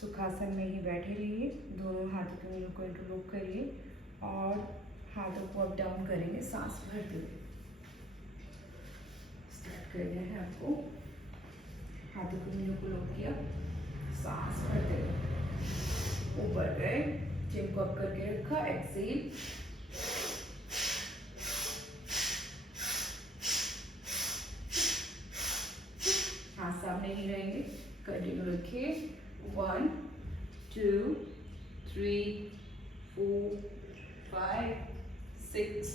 सुखासन में ही बैठे रहिए। दोनों हाथों के उंगलियों को इंटरलॉक करिए और हाथों को अप डाउन करेंगे सांस भरते हुए। स्टार्ट करना है आपको। हाथों के उंगलियों को लॉक किया, सांस भरते हुए ऊपर गए, चिन को अप करके रखा, एक्सेल। हाथ सामने ही रहेंगे, कंटिन्यू रखिए। 1 2 3 4 5 6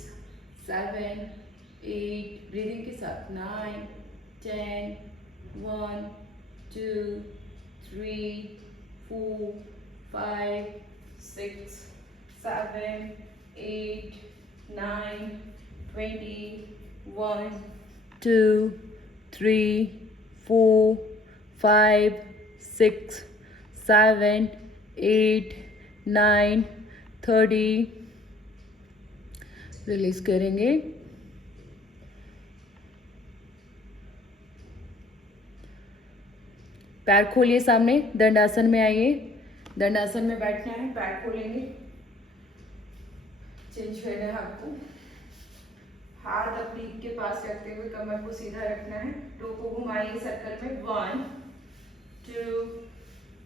7 8, ब्रीदिंग के साथ 9 10 1 2 3 4 5 6 7 8 9 20 1 2 3 4 5 6 7 8 9 30। रिलीज करेंगे। पैर खोलिए सामने, दंडासन में आइए। दंडासन में बैठना है, पैर खोलेंगे, चेंज करना है आपको। हाथ अपनी हिप के पास रखते हुए कमर को सीधा रखना है। टो को घुमाइए सर्कल में। 1 2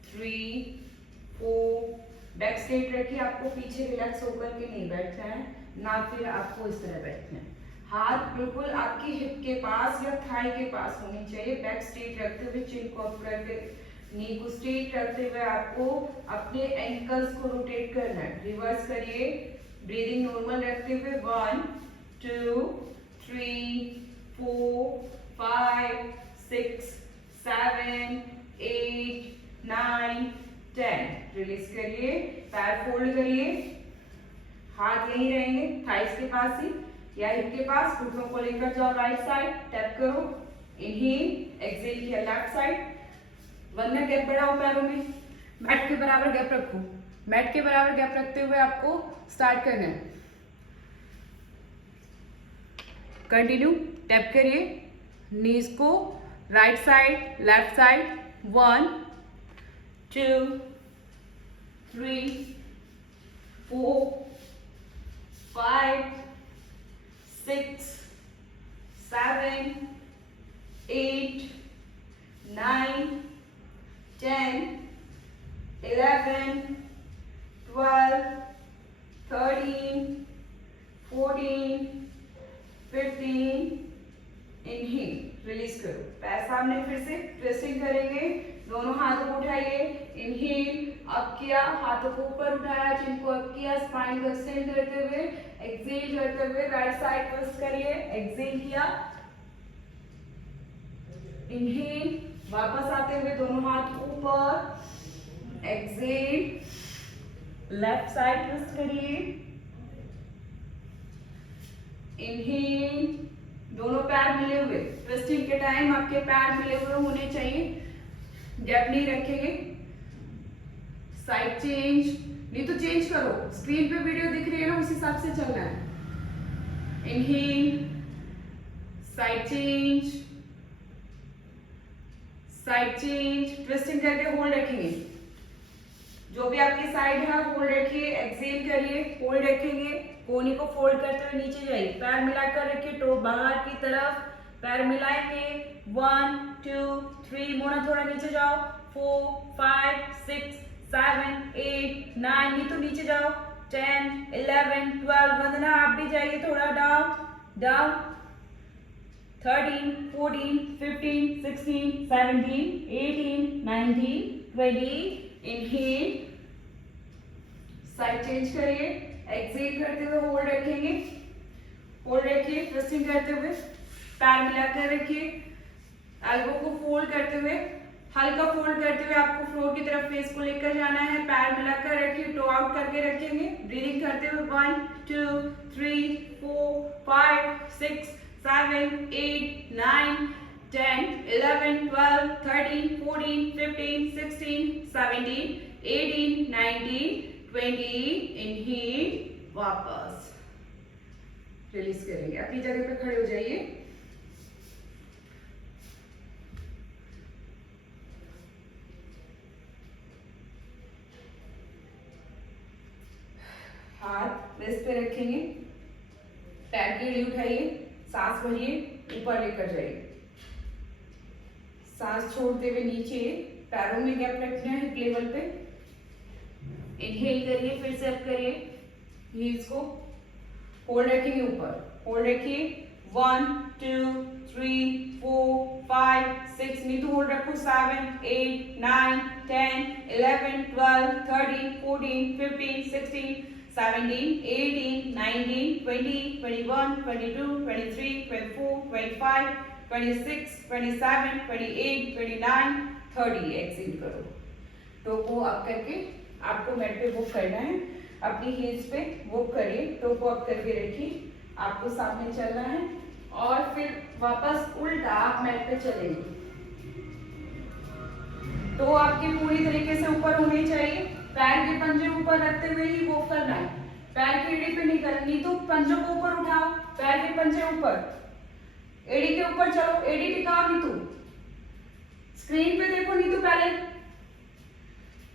3 4। बैक स्ट्रेट रखिए, आपको पीछे रिलैक्स होकर के नहीं बैठना है, ना फिर आपको इस तरह बैठना है। हाथ बिल्कुल आपकी हिप के पास या थाई के पास होनी चाहिए। बैक स्ट्रेट रखते हुए चिन को अप करके, नी को स्ट्रेट रखते हुए आपको अपने एंकल्स को रोटेट करना है। रिवर्स करिए, ब्रीदिंग नॉर्मल रखते हुए। 1 2 3 4 5 6 7 8 9 10। रिलीज करिए, पैर फोल्ड करिए, हाथ यहीं रहेंगे, थाइस के पास ही या हिप के पास। घुटनों को लेकर जाओ राइट साइड, टैप करो। इनहेल, एक्सहेल किया लेफ्ट साइड। वरना गैप बढ़ाओ पैरों में, मैट के बराबर गैप रखो। मैट के बराबर गैप रखते हुए आपको स्टार्ट करना है। कंटिन्यू, टैप करिए नीज को right side left side. 1 2 3 4 5 6 7 8 9 10 11 12 13 14 15। Inhale, release करो। पैर सामने, फिर से ट्विस्टिंग करेंगे। दोनों हाथों को उठाइए। इनहेल, अप किया, हाथों को ऊपर उठाया, चिन को अप किया, स्पाइन को एक्सटेंड करते हुए, एक्सहेल करते हुए राइट साइड ट्विस्ट करिए। एक्सहेल किया, इनहेल, वापस आते हुए दोनों हाथ ऊपर, एक्सहेल, लेफ्ट साइड ट्विस्ट करिए। इनहेल, दोनों पैर मिले हुए। ट्विस्टिंग के टाइम आपके पैर मिले हुए होने चाहिए, गैप नहीं रखेंगे। साइड चेंज, नहीं तो चेंज करो, स्क्रीन पे वीडियो दिख रही है ना, उस हिसाब से चलना है। Inhale, side change, side change, twisting करके होल्ड रखेंगे। जो भी आपकी साइड है होल्ड रखिए। एक्सहेल करिए, होल्ड रखेंगे। कोहनी को फोल्ड करते हुए नीचे जाइए, पैर मिलाकर रखिए, टो बाहर की तरफ, पैर मिलाएंगे। 1 2 3, मोना थोड़ा नीचे जाओ। 4 5 6 7 8 9, नहीं तो नीचे जाओ। 10 11 12, वंदना आप भी जाइए थोड़ा down down. 13 14 15 16 17 18 19 20। Inhale, side change करिए। एक्सहेल करते हुए होल्ड रखेंगे, होल्ड रखिए, ट्विस्टिंग करते हुए पैर मिलाकर रखिए। एल्बो को फोल्ड करते हुए, हल्का फोल्ड करते हुए आपको फ्लोर की तरफ फेस को लेकर जाना है। पैर मिलाकर रखिए, टो आउट करके रखेंगे। ब्रीदिंग करते हुए 1 2 3 4 5 6 7 8 9 10 11 12 13 14 15 16 17 18 19 20। इनहेल, वापस रिलीज करेंगे। अपनी जगह पे खड़े हो जाइए। हाथ रेस्ट पे रखेंगे, पैर की एड़ी उठाइए, सांस भरिए, ऊपर लेकर जाइए, सांस छोड़ते हुए नीचे, पैरों में गैप रखना है हिप लेवल पे। इनहेल करिए, फिर से अप करिए, हील्स को होल्ड रखेंगे ऊपर, होल्ड रखिए 1 2 3 4 5 6, नीतू होल्ड रखो 7 8 9 10 11 12 13 14 15 16 17 18 19 20 21 22 23 24 25 26 27 28 29 30। एक्सेल करो, टो को अप करके आपको मैट पे बुक करना है, अपनी हील्स पे बुक करिए, टो को अप करके रखिए, आपको सामने चलना है और फिर वापस उल्टा आप मैट पे चलेंगे। टो आपकी पूरी तरीके से ऊपर होनी चाहिए, पैर के पंजे ऊपर रखते हुए ही वो करना है, पैर की एड़ी पे नहीं करनी, तो पंजों को ऊपर उठाओ, पैर के पंजे ऊपर, एड़ी के ऊपर चलो, एड़ी टिकाओ नीतू, स्क्रीन पे देखो नीतू पहले।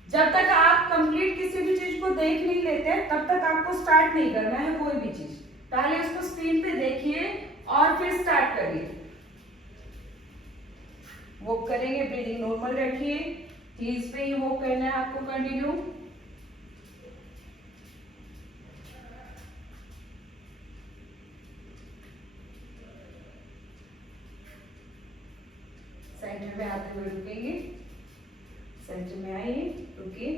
जब तक आप कंप्लीट किसी भी चीज को देख नहीं लेते तब तक आपको स्टार्ट नहीं करना है कोई भी चीज, पहले उसको स्क्रीन पे देखिए और फिर स्टार्ट करिए। वॉक करेंगे, ब्रीदिंग नॉर्मल रखिए, हील्स पे ही वॉक करना है आपको कंटिन्यू। सेंटर में आते हुए रुकेंगे, सेंटर में आइए, रुकिए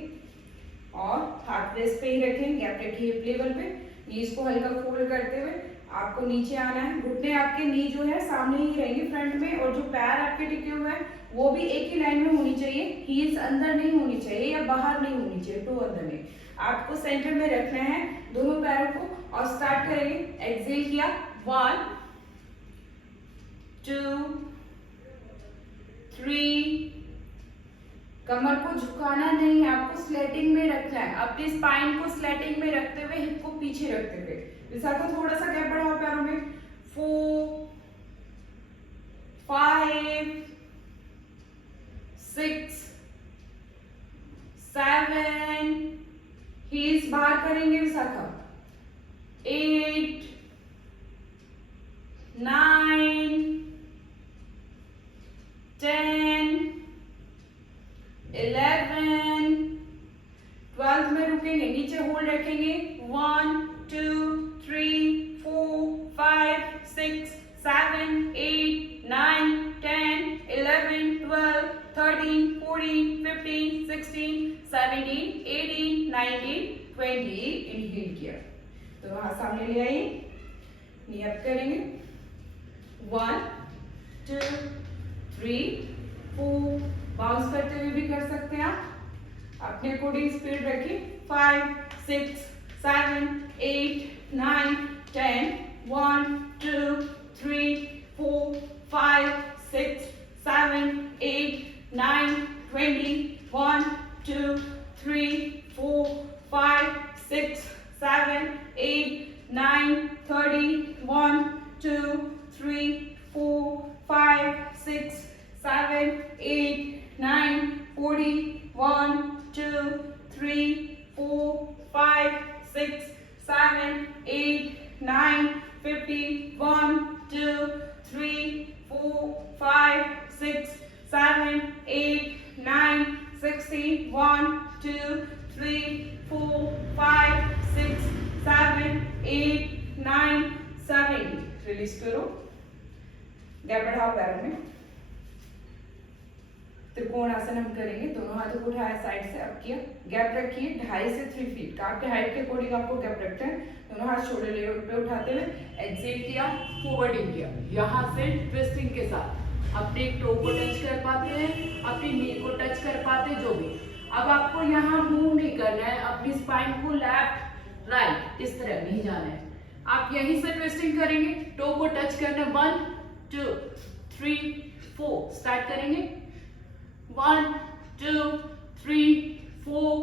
और हाथ रेस्ट पे ही रखें, गैप रखिए हिप लेवल पे, नीज को हल्का फोल्ड करते हुए आपको नीचे आना है, घुटने आपके नी जो है सामने ही रहेंगे फ्रंट में, और जो पैर आपके टिके हुए हैं वो भी एक ही लाइन में होनी चाहिए, हील्स अंदर नहीं होनी चाहिए या बाहर नहीं होनी चाहिए, टो अंदर नहीं, आपको सेंटर में रखना है दोनों पैरों को। और स्टार्ट करेंगे, एक्सेल किया 1 2 3, कमर को झुकाना नहीं है, आपको स्लेटिंग में रखना है, अपनी स्पाइन को स्लेटिंग में रखते हुए हिप को पीछे रखते हुए, विशाखा थोड़ा सा गैप बढ़ाओ पैरों में, 4 5 6 7, हील्स बाहर करेंगे विशाखा, 8 9 10 11 12 में रुकेंगे, नीचे होल्ड रखेंगे 1 2 3 4 5 6 7 8 9 10 11 12 13 14 15 16 17 18 19 20। इनहेल किया, दोनों हाथ सामने ले आइए, नी अप करेंगे 1 2 3 4, बाउंस करते हुए भी कर सकते हैं आप, अपने अकॉर्डिंग स्पीड रखिए, 5 6 7 8 9 10 1 2 3 4 5 6 7 8 9 20 1 2 3 4 5 6 7 8 9 30 1 2 3 4 5 6 7 8 9 40 1 2 3 4 5 6 7 8 9 50 1 2 3 4 5 6 7 8 9 60 1 2 3 4 5 6 7 8 9 70। रिलीज करो, गैप बढ़ाओ पैरों में, त्रिकोण आसन हम करेंगे, दोनों हाथों को उठाया साइड से, अप किया, गैप रखिए 2.5 से 3 फीट का, आपके हाइट के अकॉर्डिंग आपको गैप रखते हैं, दोनों हाथ शोल्डर लेवल पे उठाते हुए एक्सेल किया, फॉरवर्डिंग किया, यहाँ से ट्विस्टिंग के साथ अपने टो को टच कर पाते हैं, अपनी नी को टच कर पाते हैं, जो भी। अब आपको यहाँ मूव नहीं करना है, अपनी स्पाइन को लेफ्ट राइट इस तरह नहीं जाना है, आप यहीं से ट्विस्टिंग करेंगे, टो को टच करना, 1 2 3 4, स्टार्ट करेंगे 1 2 3 4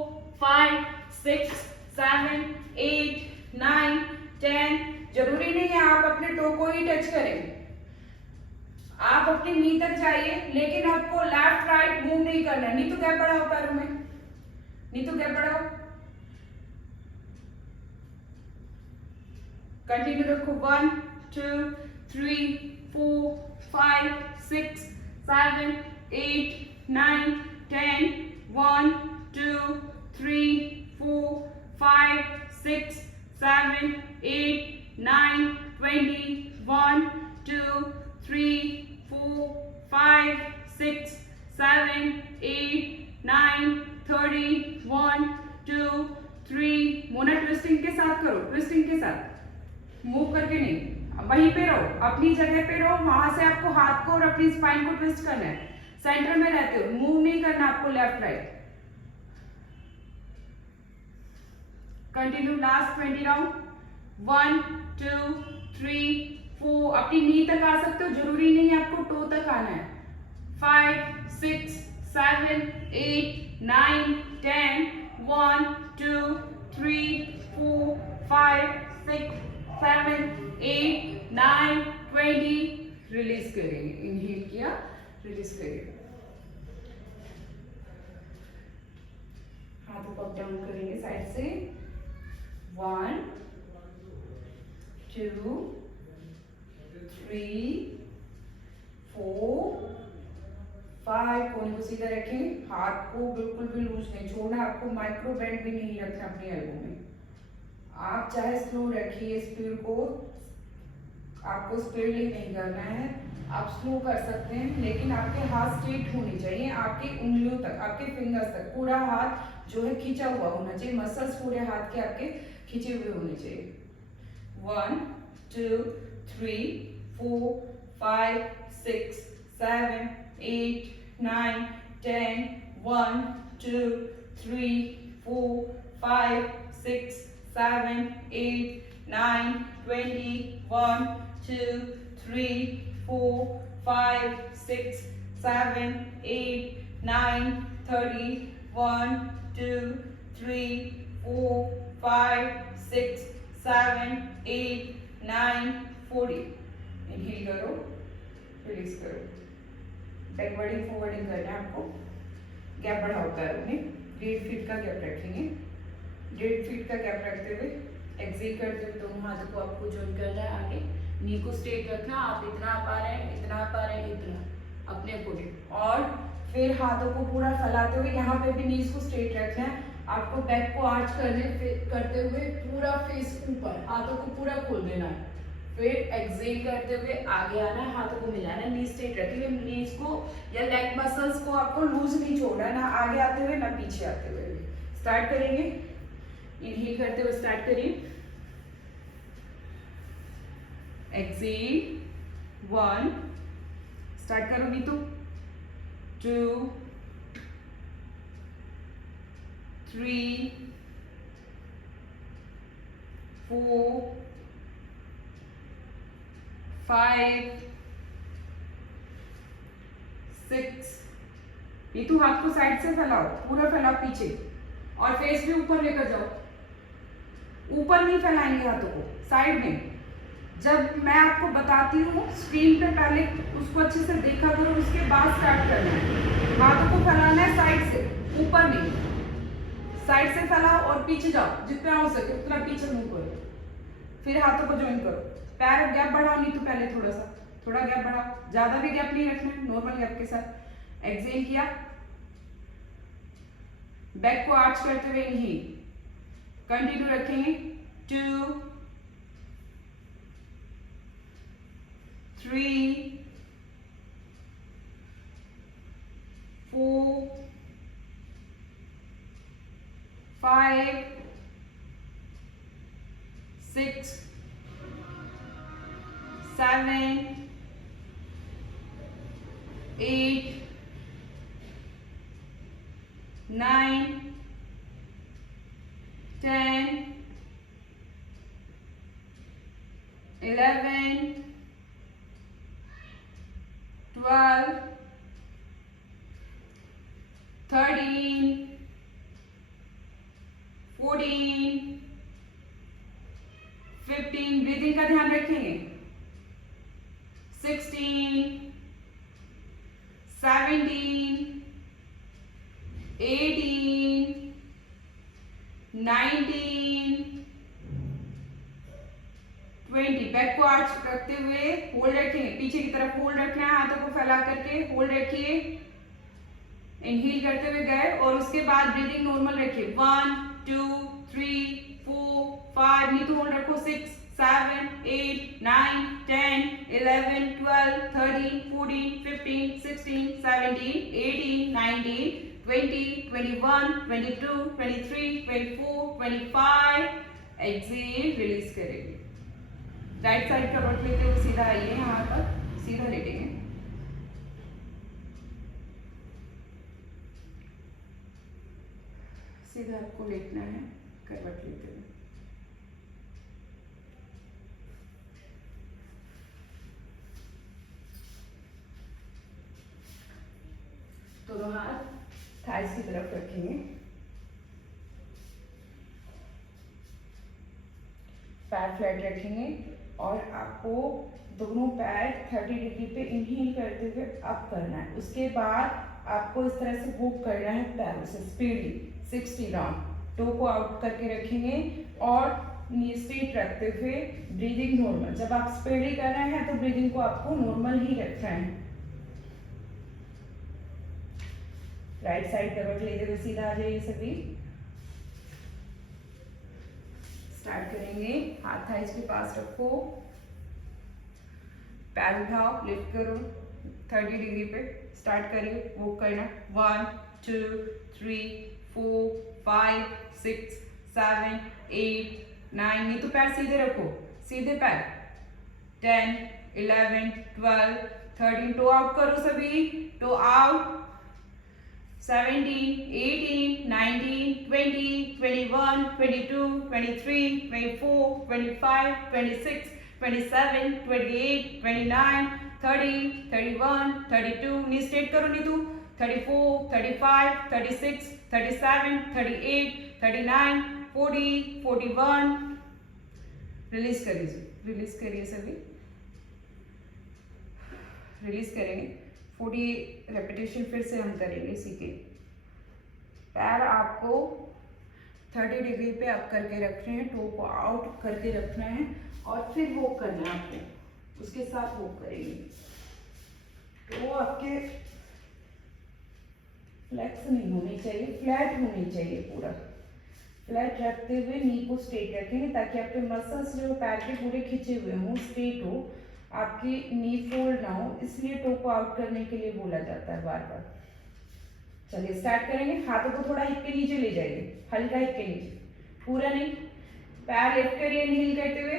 5 6 7 8 9 10। जरूरी नहीं है आप अपने टो को ही टच करें, आप अपनी नी तक जाइए, लेकिन आपको लेफ्ट राइट मूव नहीं करना। नी तो गैप बढ़ाओ पैरों में, नी तो गैप बढ़ाओ, 1 2 3 4 5 6 7 8 9 10 11 12 13 14 15 16 17 18 19 20 21 22 23 24 25 26 27 28 29 30। रिलीज करो, कंटिन्यू रखो 1 2 3 4 5 6 7 8 9 10 1 2 3 4 5 6 7 8 9 20 1 2 3 4 5 6 7 8 9 30 1 2 3 मोना ट्विस्टिंग के साथ करो, ट्विस्टिंग के साथ, मूव करके नहीं, वहीं पे रहो, अपनी जगह पे रहो, वहां से आपको हाथ को और अपनी स्पाइन को ट्विस्ट करना है, सेंटर में रहते हो, मूव नहीं करना आपको left right. Continue last 20 round 1 2 3 4 अपनी नी तक आ सकते हो, जरूरी नहीं है आपको टो तक आना है। 5 6 7 8 9 10 1 2 3 4 5 6 7 8 9 20 रिलीज करेंगे, इनहेल किया, रिलीज करेंगे, हाथों को अप डाउन करेंगे साइड से, 1 2 3 4 5 कोने को सीधा रखें, हाथ को बिल्कुल भी लूज नहीं छोड़ना, आपको माइक्रो बेंड भी नहीं रखना अपने एल्बो में, आप चाहे स्लो रखिए स्पीड को, आपको स्पीडली नहीं करना है, आप स्लो कर सकते हैं, लेकिन आपके हाथ स्ट्रेट होने चाहिए, आपकी उंगलियों तक, आपके फिंगर्स तक, पूरा हाथ जो है खींचा हुआ होना चाहिए, मसल्स पूरे हाथ के आपके खींचे हुए होने चाहिए। 1 2 3 4 5 6 7 8 9 10 1 2 3 4 5 6 7 8 9 20 1 2 3 4 5 6 7 8 9 30 1 2 3 4 5 6 7 8 9 40 इनहेल करो, रिलीज करो, बैकवर्डिंग फॉरवर्डिंग करना है आपको, गैप बढ़ाओ पैरों में, 1.5 फीट का गैप रखेंगे, 1.5 फीट का गैप रखते हुए एक्सेल करते हुए दोनों हाथों को आपको जॉइन करना है, आगे नी को स्ट्रेट रखना, आप इतना पा रहे हैं, इतना पा रहे हैं, इतना अपने अकॉर्डिंग, और फिर हाथों को पूरा फैलाते हुए यहाँ पे भी नीज को स्ट्रेट रखना है, आपको बैक को आर्च करते हुए पूरा फेस ऊपर, हाथों को पूरा खोल देना है, फिर एक्सेल करते हुए आगे आना है, हाथों को मिलाना है, नी स्ट्रेट रखी हुई, नीज को या लेग मसल्स को आपको लूज नहीं छोड़ना है, ना आगे आते हुए ना पीछे आते हुए। स्टार्ट करेंगे, इनहेल करते हुए स्टार्ट करिए, एक्सेल 1 स्टार्ट करो नीतू, 2 3 4 5 6 नीतू हाथ को साइड से फैलाओ, पूरा फैलाओ पीछे, और फेस भी ऊपर लेकर जाओ, ऊपर नहीं फैलाएंगे हाथों को, साइड में, जब मैं आपको बताती हूँ स्क्रीन पे पहले उसको अच्छे से देखा करो, उसके बाद स्टार्ट करना है, हाथों को फैलाना है साइड से, ऊपर नहीं, साइड से फैलाओ और पीछे जाओ, जितना हो सके उतना पीछे मूव करो, फिर हाथों को ज्वाइन करो, पैर गैप बढ़ाओ नहीं तो पहले थोड़ा गैप बढ़ाओ, ज्यादा भी गैप नहीं रखना है, नॉर्मल गैप के साथ, एक्सेल किया, बैक को आर्च करते हुए इनहेल, कंटिन्यू रखेंगे, 2 3 4 5 6 7 8 9 10 11 12 13 14 15 ब्रीदिंग का ध्यान रखेंगे, 16 17 18 19 20। बैक को आर्च रखते हुए होल्ड रखेंगे, पीछे की तरफ होल्ड रखना है, हाथों को फैला करके होल्ड रखिए, इनहेल करते हुए गए और उसके बाद ब्रीदिंग नॉर्मल रखिए। 1 2 3 4 5, नीचे होल्ड रखो। 6 7 8 9 10 11 12 13 14 15 16 17 18 19 20 21 22 23 24 25। एक्सेल, रिलीज करेंगे। राइट साइड का वर्क लेते हुए सीधा आइए, यहाँ पर सीधा लेटेंगे। सीधा आपको लेटना है करवट लेते हुए। दोनों हाथ थाइस की तरफ रखेंगे, पैर फ्लैट रखेंगे और आपको दोनों पैर 30 डिग्री पे इनहेल करते हुए अप करना है। उसके बाद आपको इस तरह से वॉक करना है पैरों से स्पीडली 60 राउंड। टो को आउट करके रखेंगे और नी स्ट्रेट रखते हुए ब्रीदिंग नॉर्मल। जब आप स्पीडली कर रहे हैं तो ब्रीदिंग को आपको नॉर्मल ही रखना है। राइट साइड करवट लेते हुए सीधा आ जाइए सभी। स्टार्ट करेंगे, हाथ थाइस के पास रखो, पैर उठाओ, लिफ्ट करो 30 डिग्री पे। स्टार्ट करिए वॉक करना। 1 2 3 4 5 6 7 8 9, नहीं तो पैर सीधे रखो, सीधे पैर। 10 11 12 13, टो आउट करो सभी, टो आउट। 17 18 19 20 21 22 23 24 25 26 27 28 29 30 31 32, नी स्ट्रेट करो नीतू। 34 35 36 37 38 39 40 41। रिलीज करिए सभी, रिलीज करेंगे। 40 रेपिटेशन फिर से हम करेंगे इसी के। पैर आपको 30 डिग्री पे अप करके रखने हैं, टो को आउट करके रखना है और फिर वॉक करना है आपको, उसके साथ वॉक करेंगे। तो आपके फ्लेक्स नहीं होनी चाहिए, फ्लैट होनी चाहिए, पूरा फ्लैट रखते हुए नी को स्ट्रेट रखेंगे ताकि आपके मसल्स जो पैर के पूरे खिंचे हुए हों, स्ट्रेट हो, आपकी नी फोल्ड ना हो, इसलिए टो को आउट करने के लिए बोला जाता है बार बार। चलिए स्टार्ट करेंगे। हाथों को थोड़ा हिप के नीचे ले जाइए, हल्का हिप के नीचे, पूरा नहीं। पैर लिफ्ट करिए इनहेल करते हुए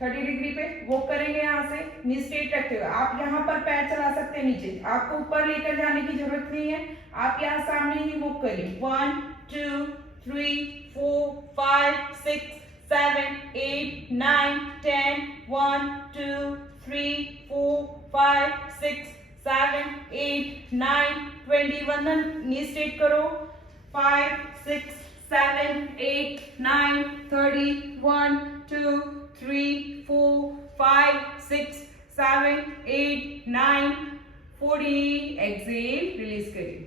30 डिग्री पे वॉक करेंगे। यहाँ से नी स्ट्रेट रखते हुए आप यहाँ पर पैर चला सकते हैं नीचे, आपको ऊपर लेकर जाने की जरूरत नहीं है, आप यहाँ सामने ही वॉक करिए। 1 2 3 4 5 6 7 8 9 10 1 2 3 4 5 6 7 8 9 21। नी स्ट्रेट करो। 5 6 7 8 9 30 1 2 3 4 5 6 7 8 9 40। एक्सेल, रिलीज करिए।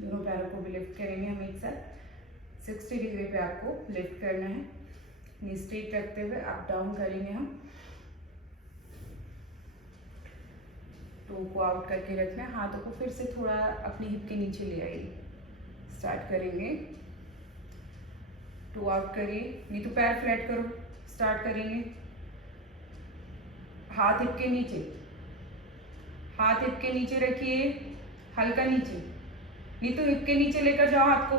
दोनों पैरों को भी लिफ्ट करेंगे हम एक साथ। 60 डिग्री पे आपको लिफ्ट करना है, नी स्ट्रेट रखते हुए अप डाउन करेंगे हम। टो को आउट करके रखना है, हाथों को फिर से थोड़ा अपनी हिप के नीचे ले आइए। स्टार्ट करेंगे, टो आउट करिए, नहीं तो पैर फ्लैट करो। स्टार्ट करेंगे, हाथ हिप के नीचे, हाथ हिप के नीचे रखिए, हल्का नीचे, नहीं तो हिप के नीचे लेकर जाओ हाथ को।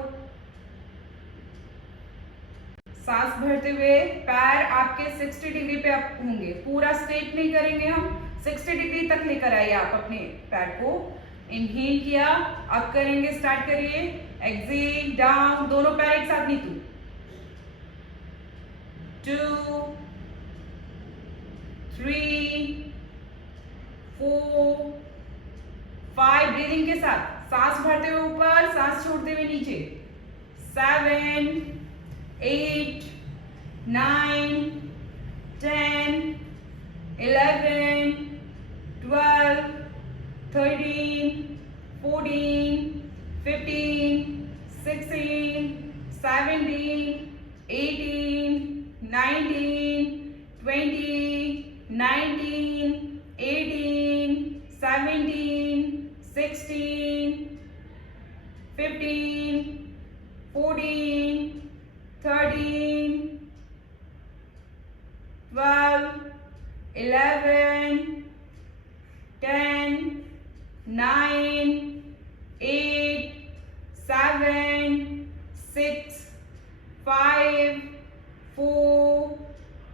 सांस भरते हुए पैर आपके 60 डिग्री पे अप होंगे, पूरा स्ट्रेट नहीं करेंगे हम, 60 डिग्री तक लेकर आइए आप अपने पैर को। इनहेल किया, अप करेंगे, स्टार्ट करिए। एक्सेल, डाउन, दोनों पैर एक साथ नीतू। 2 3 4 5, ब्रीदिंग के साथ, सांस भरते हुए ऊपर, सांस छोड़ते हुए नीचे। 7 8 9 10 11 12 13 14 15 16 17 18, 19, 20, 19, 18, 17, 16, 15, 14, 13, 12, 11, 10, 9, 8, 7, 6, 5, 4,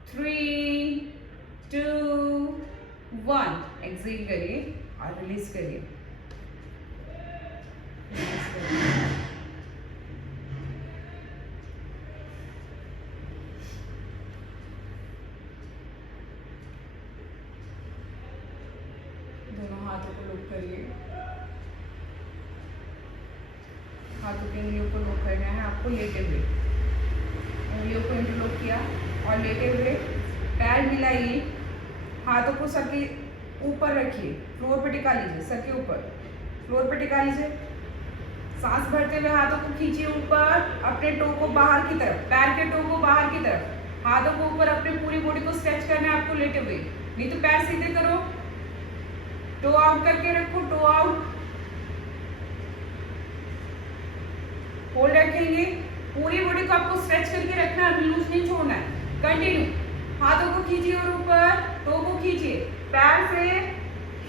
3, 2, 1. एक्सेल करिए और रिलीज करिए। दोनों हाथों को लॉक करिए। हाथों के उंगलियों को लॉक करना है आपको लेटे हुए। उंगलियों को इंटरलॉक किया और लेटे हुए पैर मिलाइए। हाथों को सर के ऊपर रखिए, फ्लोर पे टिका लीजिए, सर के ऊपर फ्लोर पे टिका लीजिए। सांस भरते हुए हाथों को खींचिए ऊपर, अपने टो को बाहर की तरफ, पैर के टो को बाहर की तरफ। हाथों को ऊपर, अपनी पूरी बॉडी को स्ट्रेच करना है आपको लेटे हुए। नहीं तो पैर सीधे करो, टो आउट करके रखो, टो आउट। होल्ड रखेंगे, पूरी बॉडी को आपको स्ट्रेच करके रखना है, लूज नहीं छोड़ना है। कंटिन्यू, हाथों को खींचिए और ऊपर, टो को खींचिए। पैर से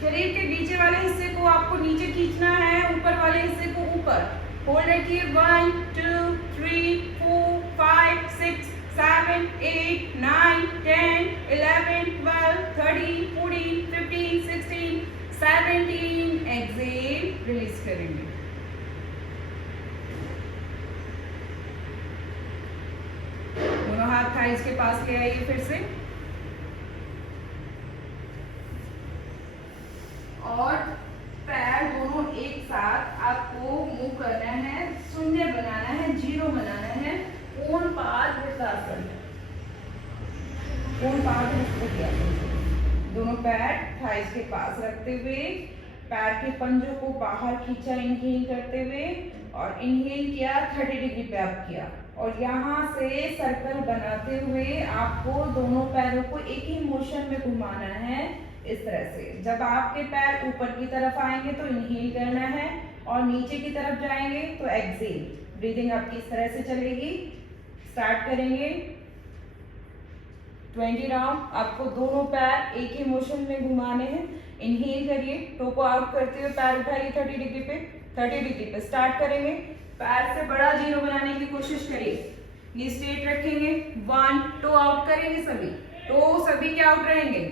शरीर के नीचे वाले हिस्से को आपको नीचे खींचना है, ऊपर वाले हिस्से को ऊपर। होल्ड रखिए। 1, 2, 3, 4, 5, 6, 7, 8, 9, 10, 11, 12, 13, 14, 15, 16, 17। एक्सेल, रिलीज करेंगे। दोनों हाथ थाइस के पास ले आइए फिर से, और पैर दोनों एक साथ आपको मूव करना है, शून्य बनाना है, जीरो बनाना है। कोण पाद वृत्तासन, कोण पाद वृत्तासन। दोनों पैर थाइस के पास रखते हुए, पैर के पंजों को बाहर खींचा इनहेल करते हुए, और इनहेल किया 30 डिग्री पे आप किया, और यहाँ से सर्कल बनाते हुए आपको दोनों पैरों को एक ही मोशन में घुमाना है, इस तरह से। जब आपके पैर ऊपर की तरफ आएंगे तो इनहेल करना है, और नीचे की तरफ जाएंगे तो एक्सेल। ब्रीदिंग आपकी इस तरह से चलेगी। स्टार्ट करेंगे। 20 राउंड आपको दोनों पैर एक ही मोशन में घुमाने हैं। इनहेल करिए, टो को आउट करते हुए पैर उठाइए 30 डिग्री पे, 30 डिग्री पे स्टार्ट करेंगे। पैर से बड़ा जीरो बनाने की कोशिश करिए, नी स्ट्रेट रखेंगे। 1, टो आउट करेंगे सभी, टो सभी के आउट रहेंगे।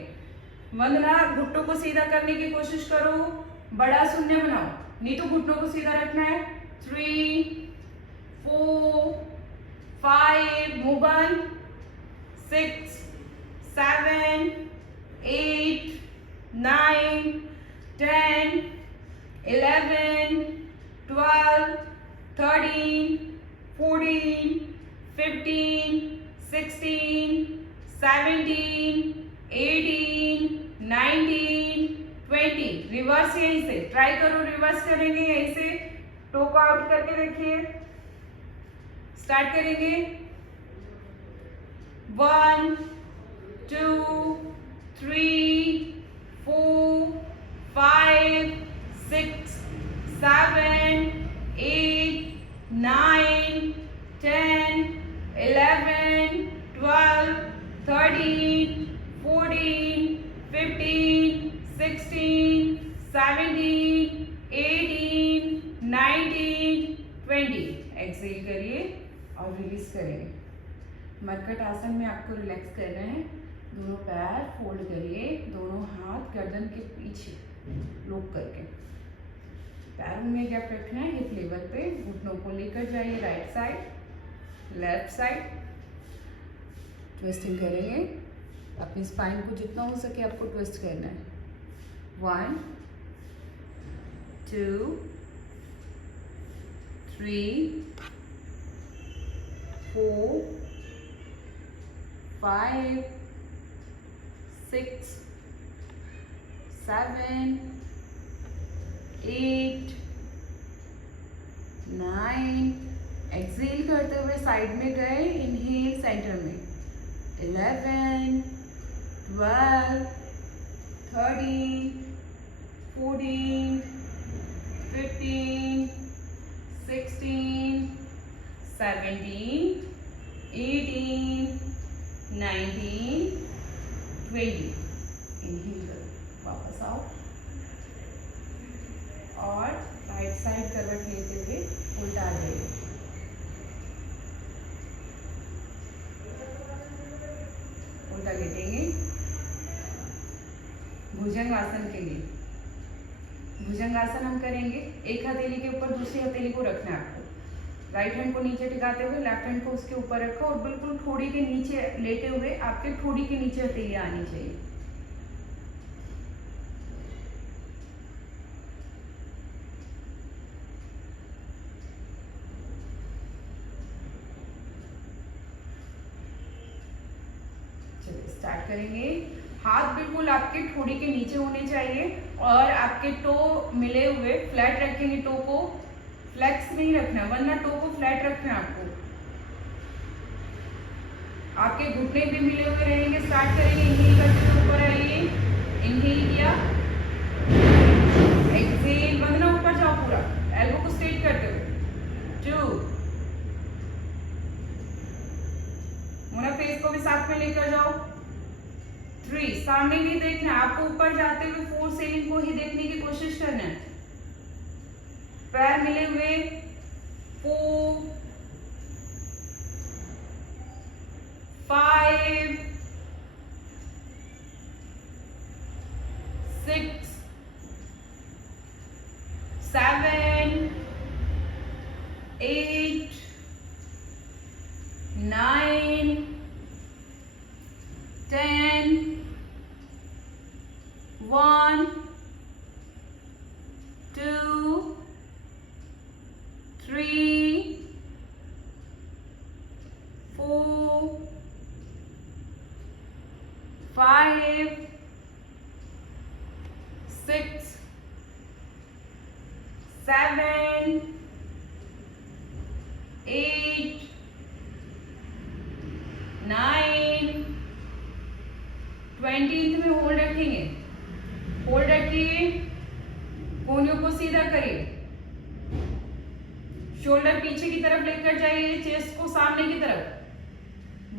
वंदना, घुट्टों को सीधा करने की कोशिश करो, बड़ा शून्य बनाओ, नहीं तो घुट्टों को सीधा रखना है। 3, 4, 5, मूव ऑन। 6, 7, 8, 9, 10, 11, 12, 13, 14, 15, 16, 17, 18, 19, 20। रिवर्स यहीं से ट्राई करो, रिवर्स करेंगे यहीं से। टो को आउट करके देखिए, स्टार्ट करेंगे। 1, 2, 3, 4, 5, 6, 7, 8, 9, 10, 11, 12, 13, 14, 15, 16, 17, 18, 19, 20। एक्सेल करिए और रिलीज करिए। मरकट आसन में आपको रिलैक्स करना है। दोनों पैर फोल्ड करिए, दोनों हाथ गर्दन के पीछे लॉक करके, पैरों में गैप रखना है हिप लेवल पे। घुटनों को लेकर जाइए right side, left side. Twisting करेंगे, अपनी स्पाइन को जितना हो सके आपको ट्विस्ट करना है। 1, 2, 3, 4, 5, 6, 7, 8, 9। एक्सेल करते हुए साइड में गए, इनहेल सेंटर में 11 12 13 14 15 16 17 18 19 20। इनहेल करो, वापस आओ और राइट साइड करवट लेते हुए उल्टा आ जाइए। उल्टा लेटेंगे भुजंग आसन के लिए। भुजंग आसन हम करेंगे, एक हथेली के ऊपर दूसरी हथेली को रखना है आपको। राइट हैंड को नीचे टिकाते हुए लेफ्ट हैंड को उसके ऊपर रखो और बिल्कुल ठोड़ी के नीचे लेटे हुए आपके ठोड़ी के नीचे हथेली आनी चाहिए। चलिए स्टार्ट करेंगे। हाथ बिल्कुल आपके ठोड़ी के नीचे होने चाहिए और आपके टो मिले हुए फ्लैट रखेंगे। टो को फ्लेक्स नहीं रखना, वरना टो को फ्लैट रखना है आपको। आपके घुटने भी मिले हुए रहेंगे। स्टार्ट करेंगे, इनहेल करते हुए ऊपर आइए, इनहेल किया, एक्सहेल, वंदना ऊपर जाओ पूरा, एल्बो को स्ट्रेट करते हुए 2, मोना फेस को भी साथ में लेकर जाओ 3, सामने नहीं देखना आपको, ऊपर जाते हुए 4 सीलिंग को ही देखने की कोशिश करना है। पैर मिले हुए 4 5 6 7 8 9 10 1 2 3 4 5 6 7 8 9 20 में होल्ड रखेंगे। होल्ड रखिए, कोहनियों को सीधा करिए, शोल्डर पीछे की तरफ लेकर जाइए, चेस्ट को सामने की तरफ।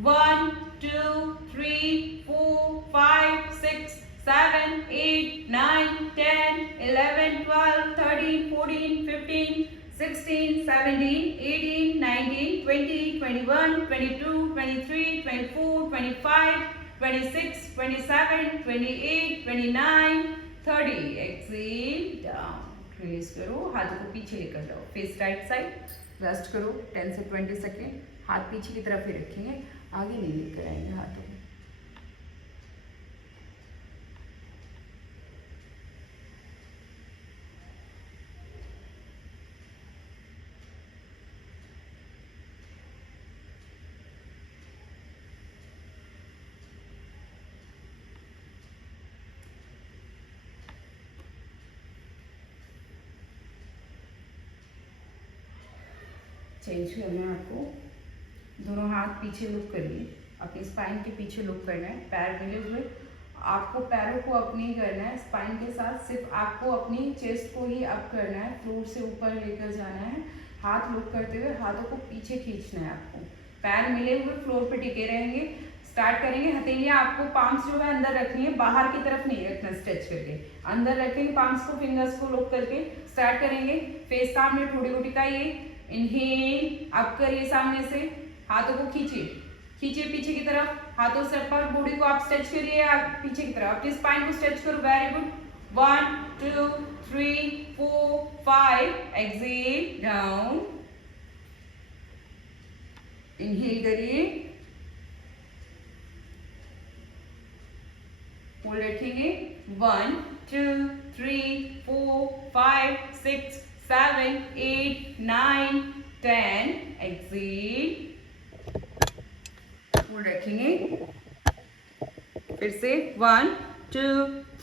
1 2 3 4 5 6 7 8 9 10 11 12 13 14 15 16 17 18 19 20 21 22 23 24 25 26 27 28 29 30। एक्सेल डाउन, रिलीज करो, हाथों को पीछे लेकर जाओ, फेस राइट साइड, रेस्ट करो 10 से 20 सेकेंड। हाथ पीछे की तरफ ही रखेंगे, आगे नहीं लेकर आएंगे हाथों को। चेंज करना है आपको, दोनों हाथ पीछे लुक करिए, अपनी स्पाइन के पीछे लुक करना है, पैर मिले हुए। आपको पैरों को अप नहीं करना है स्पाइन के साथ, सिर्फ आपको अपनी चेस्ट को ही अप करना है, फ्लोर से ऊपर लेकर जाना है। हाथ लुक करते हुए हाथों को पीछे खींचना है आपको, पैर मिले हुए फ्लोर पे टिके रहेंगे। स्टार्ट करेंगे, हथेलियां आपको पाम्स जो है अंदर रखनी है, बाहर की तरफ नहीं रखना, स्ट्रेच करके अंदर रखेंगे पाम्स को, फिंगर्स को लुक करके। स्टार्ट करेंगे, फेस सामने, ठोड़ी को टिकाइए, इनहेल अप करिए, सामने से हाथों को खींचिए, खींचिए पीछे की तरफ, हाथों से ऊपर, बॉडी को आप स्ट्रेच करिए पीछे की तरफ, अपनी स्पाइन को स्ट्रेच करो। Very good, 1 2 3 4 5, exhale down, inhale करिए, होल्ड रखेंगे, 1 2 3 4 5 6 7 8 9 10, एक्सेल, होल्ड रखेंगे, फिर से 1 2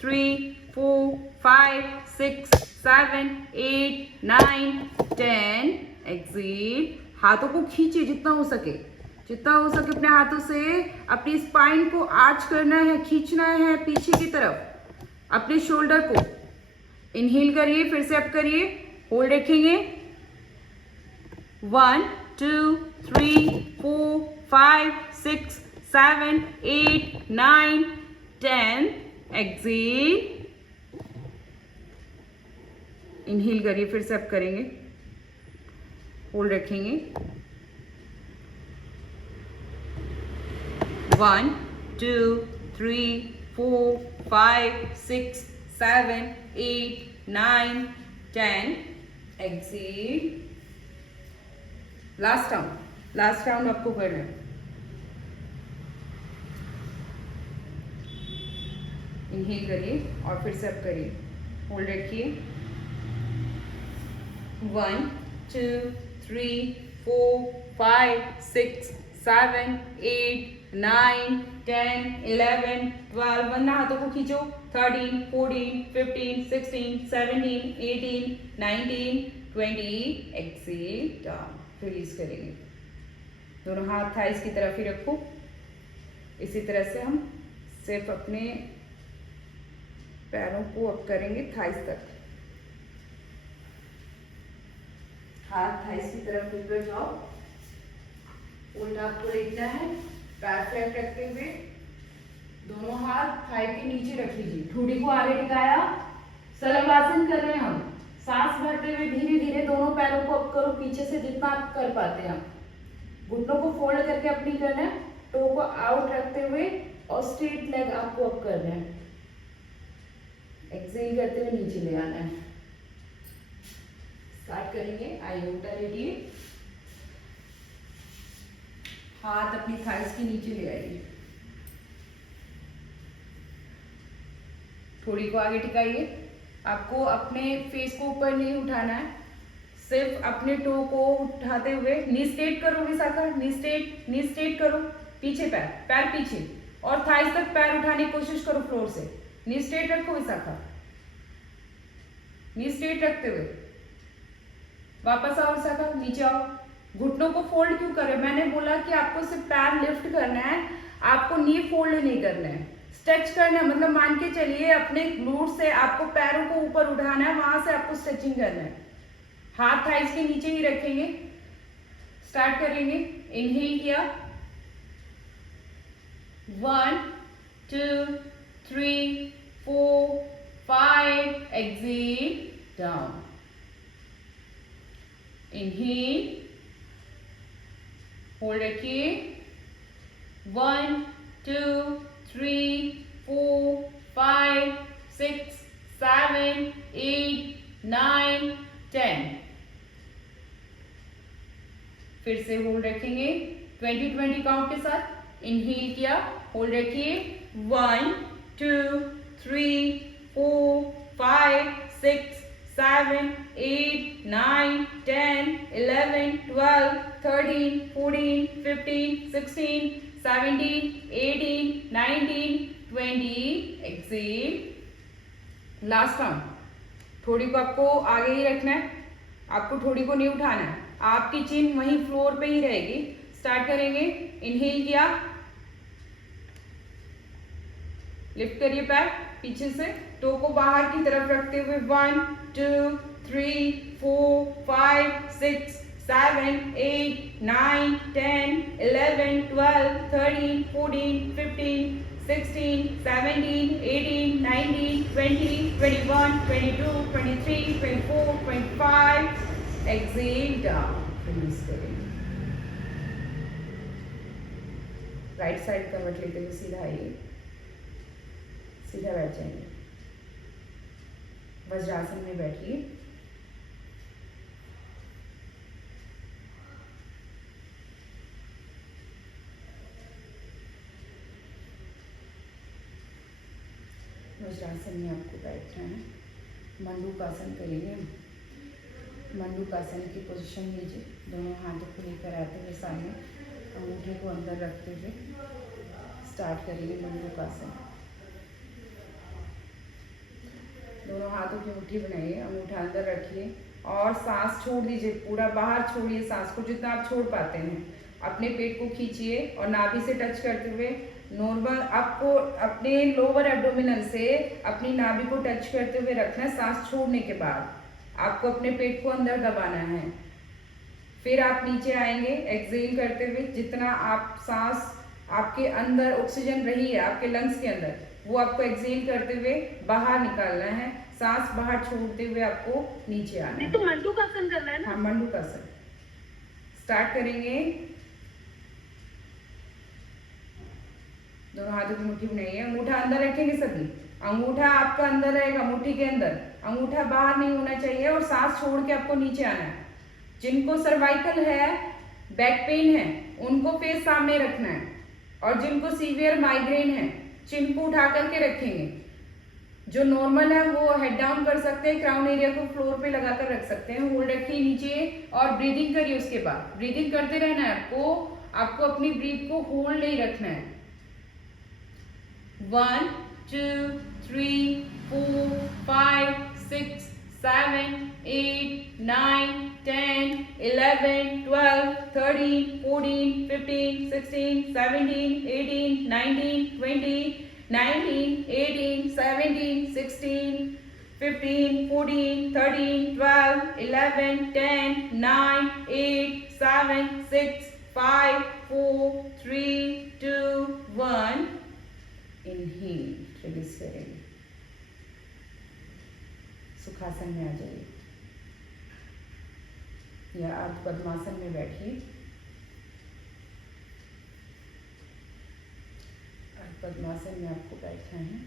3 4 5 6 7 8 9 10, एक्सेल, हाथों को खींचिए जितना हो सके, जितना हो सके अपने हाथों से अपनी स्पाइन को आर्च करना है, खींचना है पीछे की तरफ अपने शोल्डर को। इनहेल करिए, फिर से अप करिए, होल्ड रखेंगे 1 2 3 4 5 6 7 8 9 10। एक्सेल, इनहेल करिए, फिर से अप करेंगे, होल्ड रखेंगे 1 2 3 4 5 6 7 8 9 10। एक्सेल, लास्ट राउंड आपको करना है। इनहेल करिए और फिर से अप करिए, होल्ड रखिए 1 2 3 4 5 6 7 8 9 10 11 12। वरना हाथों को खींचो 13 14 15 16 17 18 19 20। एक्सेल, डाउन, रिलीज करेंगे। दोनों हाथ थाइस की तरफ ही रखो। इसी तरह से हम सिर्फ अपने पैरों को अप करेंगे थाइस तक। हाथ थाइस की तरफ ऊपर जाओ, उल्टा आपको लेटना है, पैर फ्लैट रखते हुए दोनों हाथ थाई के नीचे रख लीजिए, ठुडी को आगे टिकाया, सलंगासन कर रहे हैं हम। सांस भरते हुए धीरे धीरे दोनों पैरों को अप करो पीछे से जितना आप कर पाते हैं। घुटनों को फोल्ड करके अपनी करना है, टो को आउट रखते हुए और स्ट्रेट लेग आपको अप करना है। एक्सेल करते हुए नीचे ले आना है। स्टार्ट करेंगे, आइए उल्टा लेटिए, हाथ अपनी थाइस के नीचे ले आइए, थोड़ी को आगे टिकाइए। आपको अपने फेस को ऊपर नहीं उठाना है, सिर्फ अपने टो को उठाते हुए नी स्ट्रेट करो विशाखा, नी स्ट्रेट करो, पीछे पैर पीछे और थाइस तक पैर उठाने की कोशिश करो फ्लोर से। नी स्ट्रेट रखो विशाखा, नी स्ट्रेट रखते हुए वापस आओ विशाखा, नीचे आओ। घुटनों को फोल्ड क्यों कर रहे हैं? मैंने बोला कि आपको सिर्फ पैर लिफ्ट करना है, आपको नी फोल्ड नहीं करना है, स्ट्रेच करना है। मतलब मान के चलिए अपने ग्लूट से आपको पैरों को ऊपर उठाना है, वहां से आपको स्ट्रेचिंग करना है। हाथ थाइस के नीचे ही रखेंगे। स्टार्ट करेंगे, इनहेल किया 1 2 3 4 5। एक्सेल, डाउन, इनहेल, होल्ड रखिए 1 2 3 4 5 6 7 8 9 10। फिर से होल्ड रखेंगे 20-20 काउंट के साथ। इनहेल किया, होल्ड रखिए 1 2 3 4 5 6 7 8 9 10 11 12 13 14 15 16 17 18 19 20। Excel, last round. थोड़ी को आपको आगे ही रखना है, आपको थोड़ी को नहीं उठाना है, आपकी चिन वहीं फ्लोर पे ही रहेगी। स्टार्ट करेंगे, इनहेल किया, लिफ्ट करिए पैर पीछे से, टो को बाहर की तरफ रखते हुए 1 2 3 4 5 6 7 8 9 10 11 12 13 14 15 16 17 18 19 20 21 22 23 24 25। एक्सेल, डाउन, रिलीज करेंगे। राइट साइड का वट लेते हुए सीधा आइए, सीधा बैठ जाएंगे, वज्रासन में बैठिए। वज्रासन में आपको बैठना है। मंडूकासन करेंगे हम। मंडूकासन की पोजीशन लीजिए, दोनों हाथों को लेकर आते हुए सामने, अंगूठे को अंदर रखते हुए स्टार्ट करेंगे मंडूकासन। दोनों हाथों की मुट्ठी बनाइए, अंगूठा अंदर रखिए और सांस छोड़ दीजिए, पूरा बाहर छोड़िए सांस को जितना आप छोड़ पाते हैं। अपने पेट को खींचिए और नाभि से टच करते हुए नॉर्मल आपको अपने लोअर एब्डोमिनल से अपनी नाभि को टच करते हुए रखना है। सांस छोड़ने के बाद आपको अपने पेट को अंदर दबाना है। फिर आप नीचे आएंगे एक्सहेल करते हुए, जितना आप सांस आपके अंदर ऑक्सीजन रही है आपके लंग्स के अंदर, वो आपको एक्सहेल करते हुए बाहर निकालना है। सांस बाहर छोड़ते हुए आपको नीचे आना है। तो मंडूकासन करना है ना? हाँ, मंडूकासन स्टार्ट करेंगे। दोनों हाथों की मुट्ठी बनाइए, अंगूठा अंदर रखेंगे सभी, अंगूठा आपका अंदर रहेगा मुट्ठी के अंदर, अंगूठा बाहर नहीं होना चाहिए और सांस छोड़ के आपको नीचे आना है। जिनको सर्वाइकल है, बैक पेन है, उनको फेस सामने रखना है और जिनको सीवियर माइग्रेन है चिन को उठा करके रखेंगे। जो नॉर्मल है वो हेड डाउन कर सकते हैं, क्राउन एरिया को फ्लोर पे लगाकर रख सकते हैं। होल्ड रखिए नीचे और ब्रीदिंग करिए। उसके बाद ब्रीदिंग करते रहना है आपको अपनी ब्रीथ को होल्ड नहीं रखना है। 1 2 3 4 5 6 7 8 9 10 11 12 13 14 15 16 17 18 19 20 19 18 17 16 15 14 13 12 11 10 9 8 7 6 5 4 3 2 1 इनहेल, रिलीज करेंगे। सुखासन में आ जाइए या अर्ध पद्मासन में बैठिए। अर्ध पद्मासन में आपको बैठना है।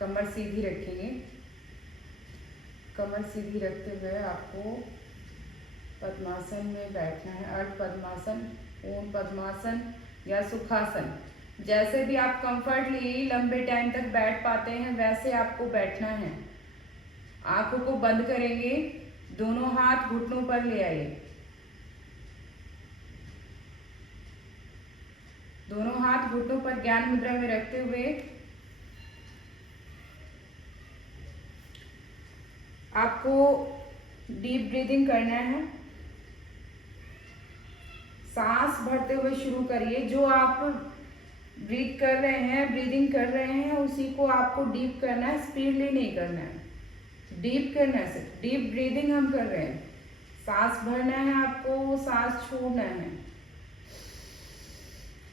कमर सीधी रखेंगे। कमर सीधी रखते हुए आपको पद्मासन में बैठना है। अर्ध पद्मासन, पूर्ण पद्मासन या सुखासन, जैसे भी आप कंफर्टली लंबे टाइम तक बैठ पाते हैं वैसे आपको बैठना है। आंखों को बंद करेंगे, दोनों हाथ घुटनों पर ले आइए, दोनों हाथ घुटनों पर ज्ञान मुद्रा में रखते हुए आपको डीप ब्रीदिंग करना है। सांस भरते हुए शुरू करिए। जो आप ब्रीथ कर रहे हैं, ब्रीदिंग कर रहे हैं, उसी को आपको डीप करना है, स्पीडली नहीं करना है। डीप करना है, सिर्फ डीप ब्रीदिंग हम कर रहे हैं। सांस भरना है आपको, सांस छोड़ना है।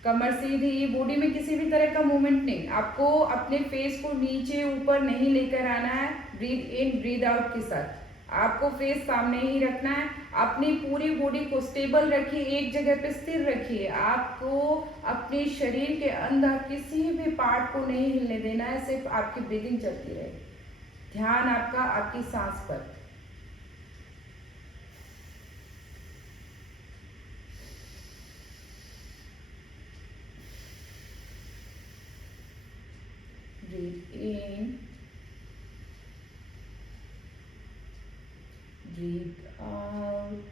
कमर सीधी, बॉडी में किसी भी तरह का मूवमेंट नहीं। आपको अपने फेस को नीचे ऊपर नहीं लेकर आना है। ब्रीथ इन ब्रीथ आउट के साथ आपको फेस सामने ही रखना है। अपनी पूरी बॉडी को स्टेबल रखिए, एक जगह पे स्थिर रखिए। आपको अपने शरीर के अंदर किसी भी पार्ट को नहीं हिलने देना है, सिर्फ आपकी ब्रीदिंग चलती रहे। ध्यान आपका आपकी सांस पर। Breathe in, breathe out,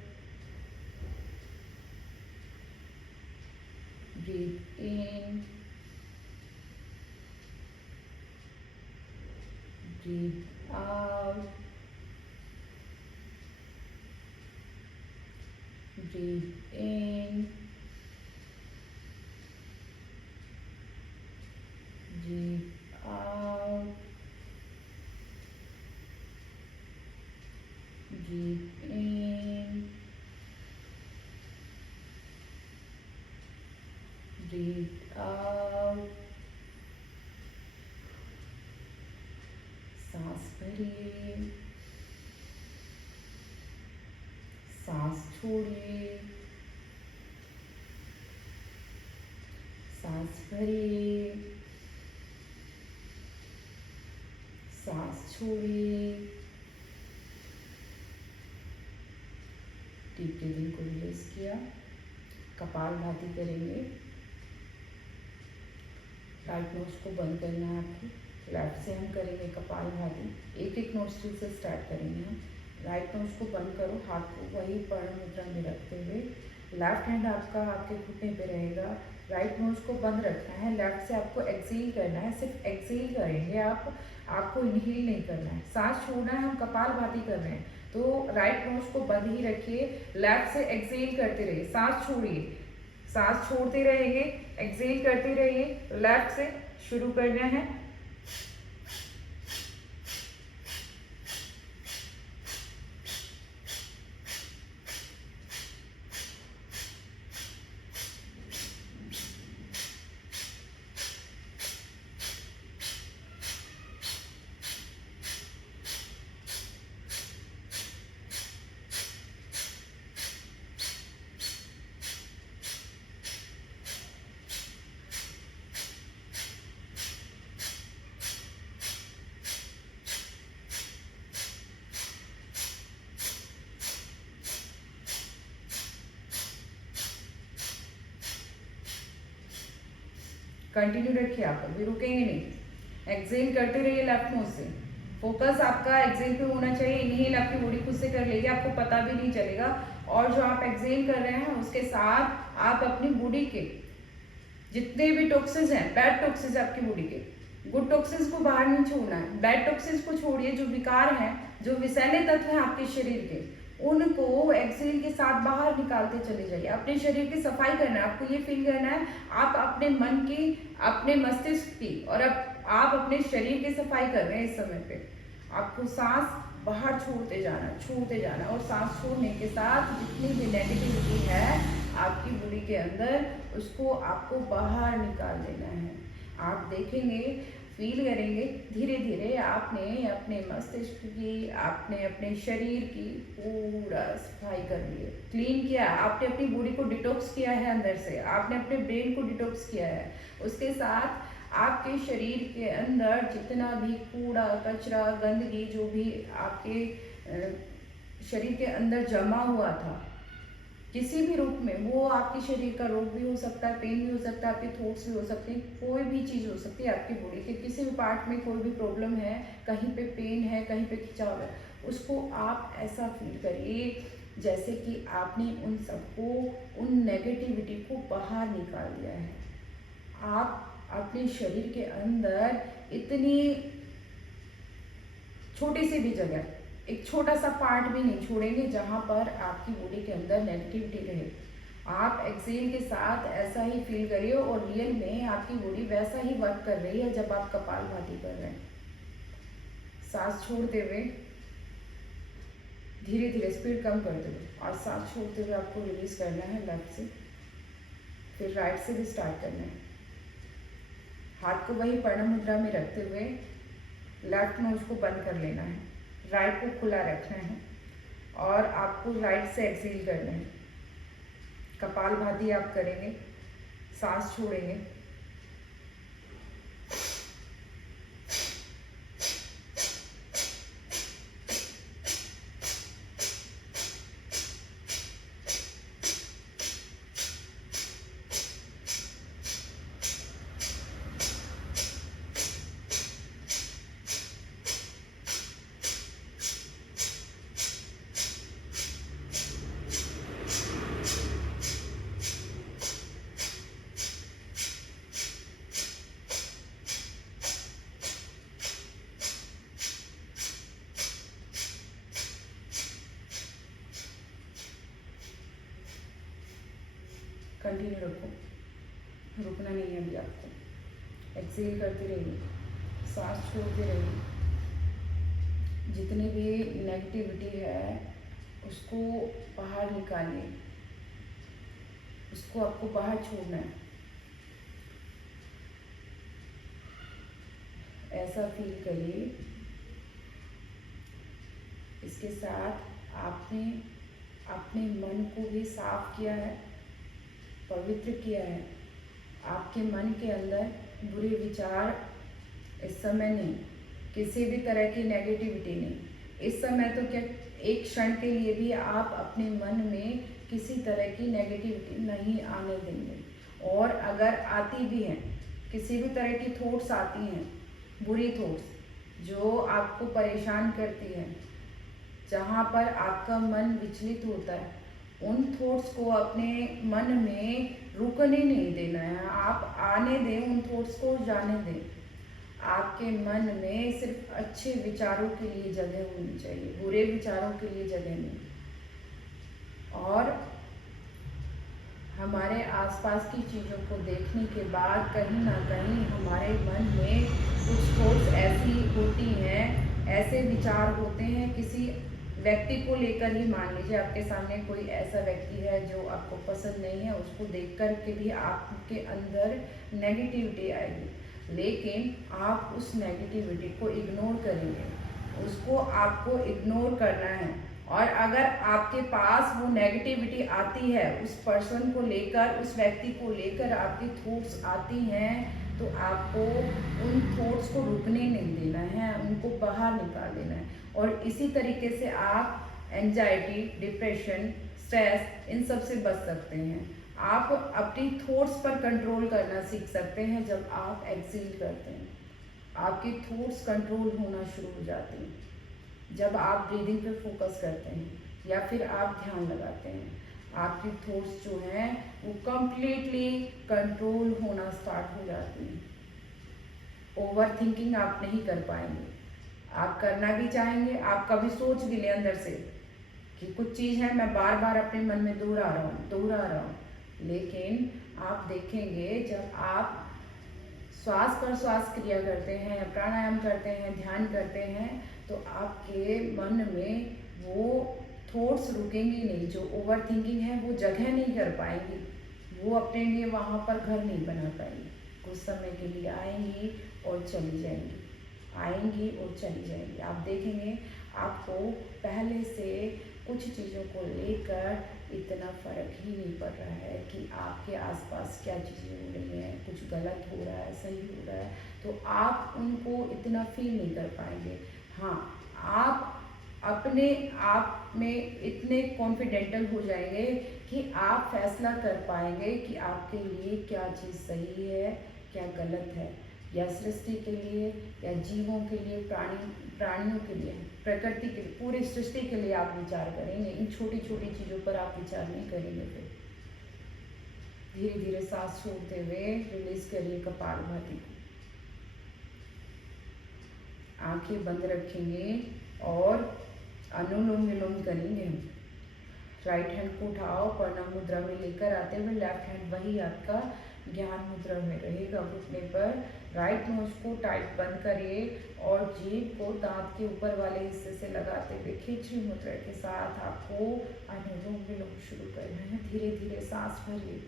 breathe in, breathe out, breathe in, breathe out, breathe in, breathe out। सांस भरिए, सांस छोड़िए, सांस भरिए, सांस छोड़िए। डीप ब्रीदिंग को रिलीज किया। कपालभाति करेंगे। राइट नोज को बंद करना है आपको, लेफ्ट से हम करेंगे कपालभाति। एक एक नोस्ट्रिल से स्टार्ट करेंगे हम। राइट नोज को बंद करो, हाथ को वही पर्ण मुद्रा में रखते हुए। लेफ्ट हैंड आपका आपके घुटने पे रहेगा। राइट नोज को बंद रखना है, लेफ्ट से आपको एक्सेल करना है, सिर्फ एक्सेल करेंगे आप, आपको इनहेल नहीं करना है, सांस छोड़ना है, हम कपालभाति कर रहे हैं तो राइट नोज को बंद ही रखिए, लेफ्ट से एक्सेल करते रहिए, सांस छोड़िए, सांस छोड़ते रहेंगे, एक्सेल करते रहिए, लेफ्ट से शुरू करना है। कंटिन्यू रखिए, आप अभी रुकेंगे नहीं, एक्सेल करते रहिए लेफ्ट नोज से, फोकस आपका एक्सेल पे होना चाहिए, इनहेल आपकी बॉडी खुद से कर लेगी, आपको पता भी नहीं चलेगा। और जो आप एक्सेल कर रहे हैं उसके साथ आप अपनी बॉडी के जितने भी टॉक्सिन्स हैं, बैड टॉक्सिन्स आपकी बॉडी के, गुड टॉक्सिन्स को बाहर नहीं छोड़ना है, बैड टॉक्सिन्स को छोड़िए, जो विकार हैं, जो विषैले तत्व हैं आपके शरीर के, उनको एक्सेल के साथ बाहर निकालते चले जाइए। अपने शरीर की सफाई करना है, आपको ये फील करना है आप अपने मन की, अपने मस्तिष्क की और आप अपने शरीर की सफाई कर रहे हैं। इस समय पे आपको सांस बाहर छोड़ते जाना और सांस छोड़ने के साथ जितनी भी नेगेटिविटी है आपकी बॉडी के अंदर उसको आपको बाहर निकाल देना है। आप देखेंगे, फील करेंगे धीरे धीरे आपने अपने मस्तिष्क की, आपने अपने शरीर की पूरा सफाई कर ली है, क्लीन किया, आपने अपनी बॉडी को डिटॉक्स किया है अंदर से, आपने अपने ब्रेन को डिटॉक्स किया है। उसके साथ आपके शरीर के अंदर जितना भी कूड़ा कचरा गंदगी जो भी आपके शरीर के अंदर जमा हुआ था किसी भी रूप में, वो आपके शरीर का रोग भी हो सकता है, पेन भी हो सकता है, आपके थॉट्स भी हो सकते हैं, कोई भी चीज़ हो सकती है आपकी बॉडी के किसी भी पार्ट में कोई भी प्रॉब्लम है, कहीं पे पेन है, कहीं पे खिंचाव है, उसको आप ऐसा फील करिए जैसे कि आपने उन सबको, उन नेगेटिविटी को बाहर निकाल दिया है। आप अपने शरीर के अंदर इतनी छोटी सी भी जगह, एक छोटा सा पार्ट भी नहीं छोड़ेंगे जहां पर आपकी बॉडी के अंदर नेगेटिविटी रहे। आप एक्सेल के साथ ऐसा ही फील करिए और रियल में आपकी बॉडी वैसा ही वर्क कर रही है जब आप कपालभाति कर रहे हैं। सांस छोड़ते हुए धीरे धीरे स्पीड कम करते हुए और सांस छोड़ते हुए आपको रिलीज करना है लेफ्ट से, फिर राइट से भी स्टार्ट करना है। हाथ को वही प्रणव मुद्रा में रखते हुए लेफ्ट नोज को बंद कर लेना है, राइट को खुला रखना है और आपको राइट से एक्सेल करना है। कपालभाति आप करेंगे, सांस छोड़ेंगे, कंटिन्यू रखो, रुकना नहीं है अभी आपको। एक्सेल करते रहिए, सांस छोड़ते रहिए, जितनी भी नेगेटिविटी है उसको बाहर निकालिए, उसको आपको बाहर छोड़ना है। ऐसा फील करिए। इसके साथ आपने अपने मन को भी साफ किया है, पवित्र किया है। आपके मन के अंदर बुरे विचार इस समय नहीं, किसी भी तरह की नेगेटिविटी नहीं। इस समय तो क्या, एक क्षण के लिए भी आप अपने मन में किसी तरह की नेगेटिविटी नहीं आने देंगे। और अगर आती भी हैं, किसी भी तरह की थॉट्स आती हैं, बुरी थॉट्स जो आपको परेशान करती हैं, जहाँ पर आपका मन विचलित होता है, उन थॉट्स को अपने मन में रुकने नहीं देना है। आप आने दें, उन थॉट्स को जाने दें। आपके मन में सिर्फ अच्छे विचारों के लिए जगह होनी चाहिए, बुरे विचारों के लिए जगह नहीं। और हमारे आसपास की चीज़ों को देखने के बाद कहीं ना कहीं हमारे मन में कुछ थॉट्स ऐसी होती हैं, ऐसे विचार होते हैं किसी व्यक्ति को लेकर ही। मान लीजिए आपके सामने कोई ऐसा व्यक्ति है जो आपको पसंद नहीं है, उसको देख कर के भी आपके अंदर नेगेटिविटी आएगी, लेकिन आप उस नेगेटिविटी को इग्नोर करेंगे, उसको आपको इग्नोर करना है। और अगर आपके पास वो नेगेटिविटी आती है, उस पर्सन को लेकर, उस व्यक्ति को लेकर आपकी थॉट्स आती हैं, तो आपको उन थॉट्स को रुकने नहीं देना है, उनको बाहर निकाल देना है। और इसी तरीके से आप एंजाइटी, डिप्रेशन, स्ट्रेस, इन सब से बच सकते हैं। आप अपनी थॉट्स पर कंट्रोल करना सीख सकते हैं जब आप एक्सेल करते हैं। आपकी थॉट्स कंट्रोल होना शुरू हो जाती हैं जब आप ब्रीदिंग पे फोकस करते हैं या फिर आप ध्यान लगाते हैं। आपकी थॉट्स जो हैं वो कंप्लीटली कंट्रोल होना स्टार्ट हो जाती हैं। ओवर थिंकिंग आप नहीं कर पाएंगे। आप करना भी चाहेंगे, आप कभी सोच भी लें अंदर से कि कुछ चीज़ है, मैं बार बार अपने मन में दोहरा रहा हूँ, लेकिन आप देखेंगे जब आप श्वास पर श्वास क्रिया करते हैं, प्राणायाम करते हैं, ध्यान करते हैं, तो आपके मन में वो थॉट्स रुकेंगी नहीं। जो ओवर थिंकिंग है वो जगह नहीं कर पाएंगी, वो अपने लिए वहाँ पर घर नहीं बना पाएंगी। कुछ समय के लिए आएंगी और चली जाएंगी, आएंगी और चली जाएंगी। आप देखेंगे आपको पहले से कुछ चीज़ों को लेकर इतना फ़र्क ही नहीं पड़ रहा है कि आपके आसपास क्या चीज़ें हो रही हैं, कुछ गलत हो रहा है, सही हो रहा है, तो आप उनको इतना फील नहीं कर पाएंगे। हाँ, आप अपने आप में इतने कॉन्फिडेंटल हो जाएंगे कि आप फैसला कर पाएंगे कि आपके लिए क्या चीज़ सही है, क्या गलत है, या सृष्टि के लिए, या जीवों के लिए, प्राणियों के लिए, प्रकृति के लिए, पूरी सृष्टि के लिए आप विचार करेंगे। इन छोटी छोटी चीज़ों पर आप विचार नहीं करेंगे। फिर धीरे धीरे सांस छोड़ते हुए रिलीज करिए कपालभाति को। आंखें बंद रखेंगे और अनुलोम विलोम करेंगे। राइट हैंड को उठाओ, प्रणव मुद्रा में लेकर आते हुए लेफ्ट हैंड वही आपका ज्ञान मुद्रा में रहेगा घुटने पर। राइट नोज को टाइट बंद करिए और जीभ को दांत के ऊपर वाले हिस्से से लगाते हुए खिचड़ी मुद्रा के साथ आपको अनुलोम विलोम शुरू करना है। धीरे धीरे सांस भरिए।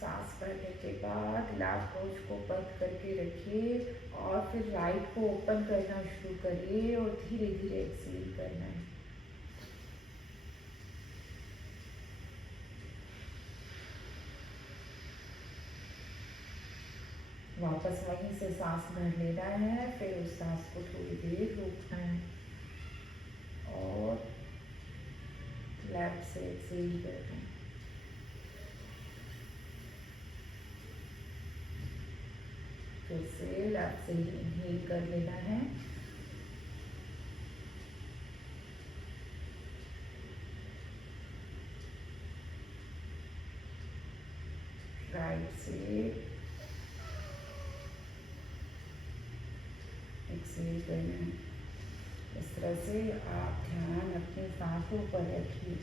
सांस भरने के बाद लेफ्ट नोज को बंद करके रखिए और फिर राइट को ओपन करना शुरू करिए और धीरे धीरे एक्सहेल करना है। वापस वहीं से सांस भर लेना है, फिर उस सांस को थोड़ी देर रोकना है और लेफ्ट से एक्सहेल करना है। फिर से लेफ्ट से इनहेल कर लेना है, राइट से एक्सहेल करना है। इस तरह से आप ध्यान अपने सांसों पर रखिए।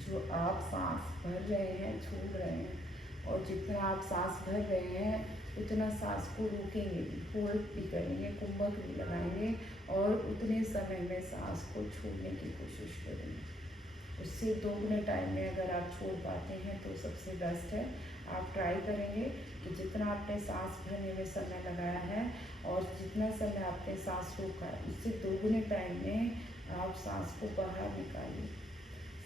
जो आप सांस भर रहे हैं, छोड़ रहे हैं, और जितना आप सांस भर रहे हैं उतना सांस को रोकेंगे भी, होल्ड भी करेंगे, कुंभक भी लगाएंगे और उतने समय में सांस को छोड़ने की कोशिश करेंगे। उससे दोगुने टाइम में अगर आप छोड़ पाते हैं तो सबसे बेस्ट है। आप ट्राई करेंगे कि जितना आपने सांस भरने में समय लगाया है और जितना समय आपने सांस रोका है, उससे दोगुने टाइम में आप सांस को बाहर निकालिए।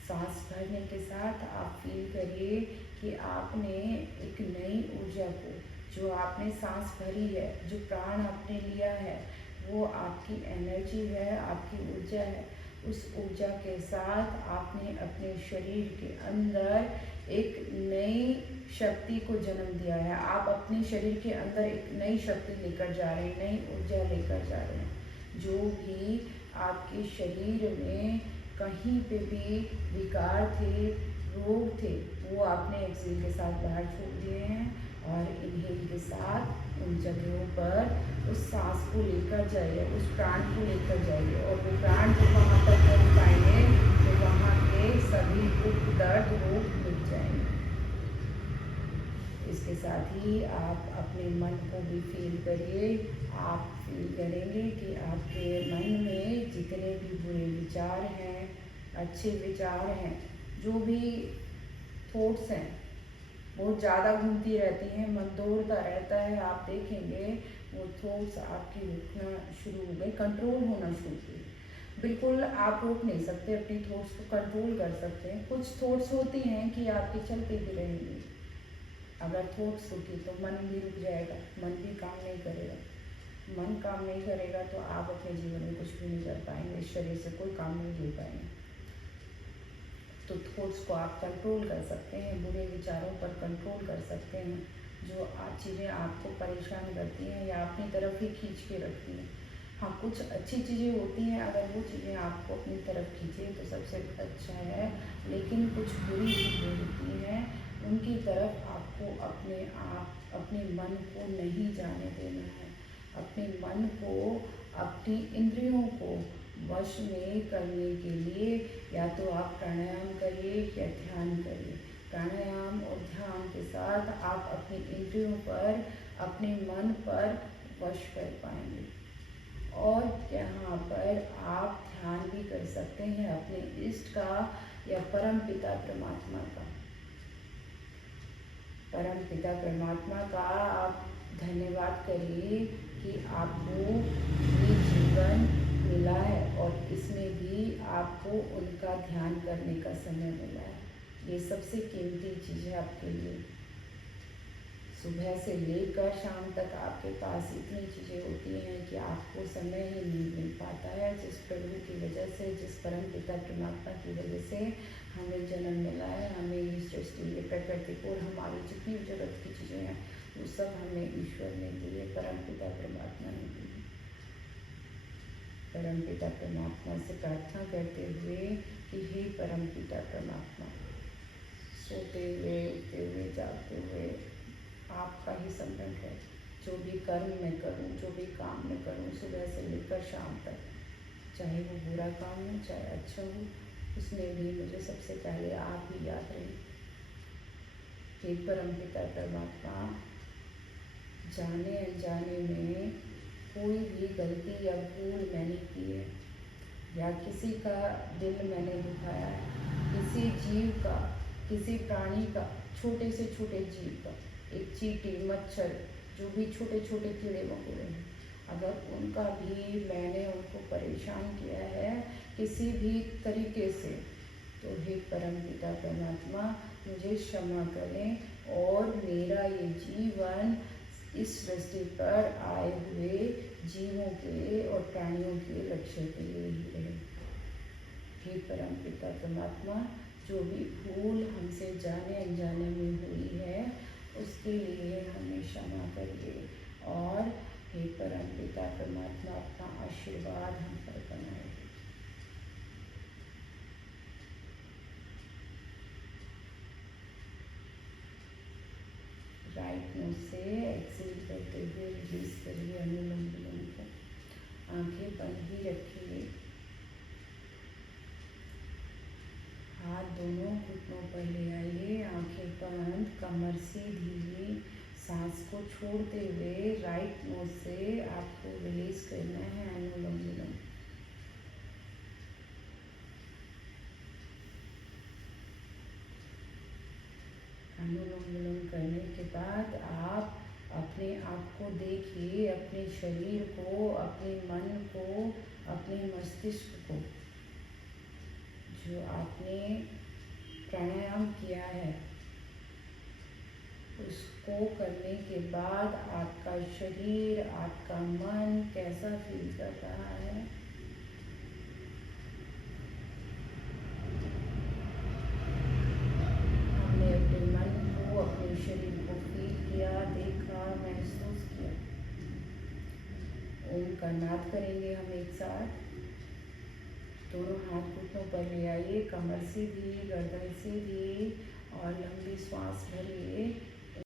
सांस भरने के साथ आप फील करिए कि आपने एक नई ऊर्जा को, जो आपने सांस भरी है, जो प्राण आपने लिया है, वो आपकी एनर्जी है, आपकी ऊर्जा है। उस ऊर्जा के साथ आपने अपने शरीर के अंदर एक नई शक्ति को जन्म दिया है। आप अपने शरीर के अंदर एक नई शक्ति लेकर जा रहे हैं, नई ऊर्जा लेकर जा रहे हैं। जो भी आपके शरीर में कहीं पे भी विकार थे, रोग थे, वो आपने एक्सेल के साथ बाहर छोड़ दिए हैं और इनहेल के साथ उन जगहों पर उस सांस को लेकर जाइए, उस प्राण को लेकर जाइए और वो प्राण जब वहाँ पर पहुँच पाएंगे तो वहाँ के सभी दुख दर्द रोग मिट जाएंगे। इसके साथ ही आप अपने मन को भी फील करिए। आप फील करेंगे कि आपके मन में जितने भी बुरे विचार हैं, अच्छे विचार हैं, जो भी थॉट्स हैं, बहुत ज़्यादा घूमती रहती हैं, मन दौड़ता रहता है, आप देखेंगे वो थॉट्स आपकी रुकना शुरू हो गए, कंट्रोल होना शुरू हुए। बिल्कुल आप रोक नहीं सकते, अपनी थॉट्स को कंट्रोल कर सकते हैं। कुछ थॉट्स होती हैं कि आपके चलते भी रहेंगे। अगर थॉट्स रुकी तो मन भी रुक जाएगा, मन भी काम नहीं करेगा। मन काम नहीं करेगा तो आप अपने जीवन में कुछ भी नहीं कर पाएंगे, शरीर से कोई काम नहीं ले पाएंगे। तो थॉट्स को आप कंट्रोल कर सकते हैं, बुरे विचारों पर कंट्रोल कर सकते हैं। जो चीज़ें आपको परेशान करती हैं या अपनी तरफ ही खींच के रखती हैं। हाँ, कुछ अच्छी चीज़ें होती हैं, अगर वो चीज़ें आपको अपनी तरफ खींचे तो सबसे अच्छा है, लेकिन कुछ बुरी चीज़ें होती हैं उनकी तरफ आपको अपने मन को नहीं जाने देना है। अपने मन को, अपनी इंद्रियों को वश में करने के लिए या तो आप प्राणायाम करिए या ध्यान करिए। प्राणायाम और ध्यान के साथ आप अपनी इंद्रियों पर, अपने मन पर वश कर पाएंगे। और यहाँ पर आप ध्यान भी कर सकते हैं अपने इष्ट का या परम पिता परमात्मा का। परम पिता परमात्मा का आप धन्यवाद करिए कि आपको ये जीवन मिला है और इसमें भी आपको उनका ध्यान करने का समय मिला है। ये सबसे कीमती चीज़ है आपके लिए। सुबह से लेकर शाम तक आपके पास इतनी चीज़ें होती हैं कि आपको समय ही नहीं मिल पाता है। जिस प्रभु की वजह से, जिस परम पिता परमात्मा की वजह से हमें जन्म मिला है, हमें ये सृष्टि, ये प्रकृति को और हमारी जितनी भी जरूरत की चीज़ें हैं वो सब हमें ईश्वर ने दिए, परम पिता परमात्मा ने दिए। परम पिता परमात्मा से प्रार्थना करते हुए कि हे परम पिता परमात्मा, सोते हुए, उठते हुए, जागते हुए आपका ही संकल्प है। जो भी कर्म मैं करूं, जो भी काम मैं करूं सुबह से लेकर शाम तक, चाहे वो बुरा काम हो चाहे अच्छा हो, उसमें भी मुझे सबसे पहले आप ही याद रहे। हे परम पिता परमात्मा, जाने अनजाने में कोई भी गलती या भूल मैंने की है या किसी का दिल मैंने दुखाया है, किसी जीव का, किसी प्राणी का, छोटे से छोटे जीव का, एक चींटी, मच्छर, जो भी छोटे छोटे कीड़े मकोड़े हैं, अगर उनका भी मैंने उनको परेशान किया है किसी भी तरीके से, तो हे परम पिता परमात्मा मुझे क्षमा करें और मेरा ये जीवन इस सृष्टि पर आए हुए जीवों के और प्राणियों के रक्षा के लिए ही रहे। हे परम पिता परमात्मा, जो भी भूल हमसे जाने अनजाने में हुई है उसके लिए हमें क्षमा करिए और हे परम पिता परमात्मा अपना आशीर्वाद हम पर बनाए। राइट नोज से एक्सेल करते हुए रिलीज करिए अनुलोम विलोम को। आंखें बंद ही रखिए, हाथ दोनों घुटनों पर ले आइए, आंखें बंद, कमर सीधी, सांस को छोड़ते हुए राइट नोज से आपको रिलीज करना है अनुलोम विलोम। अनुलोम विलोम करने के बाद आप अपने आप को देखिए, अपने शरीर को, अपने मन को, अपने मस्तिष्क को। जो आपने प्राणायाम किया है उसको करने के बाद आपका शरीर, आपका मन कैसा फील कर रहा है। हमने अपने मन को, अपने शरीर को फील किया, देखा, महसूस किया। ओम का नाद करेंगे हम एक साथ। तो दोनों हाथ घुटनों पर ले आइए, कमर सीधी, गर्दन सीधी और लंबी श्वास भरिए।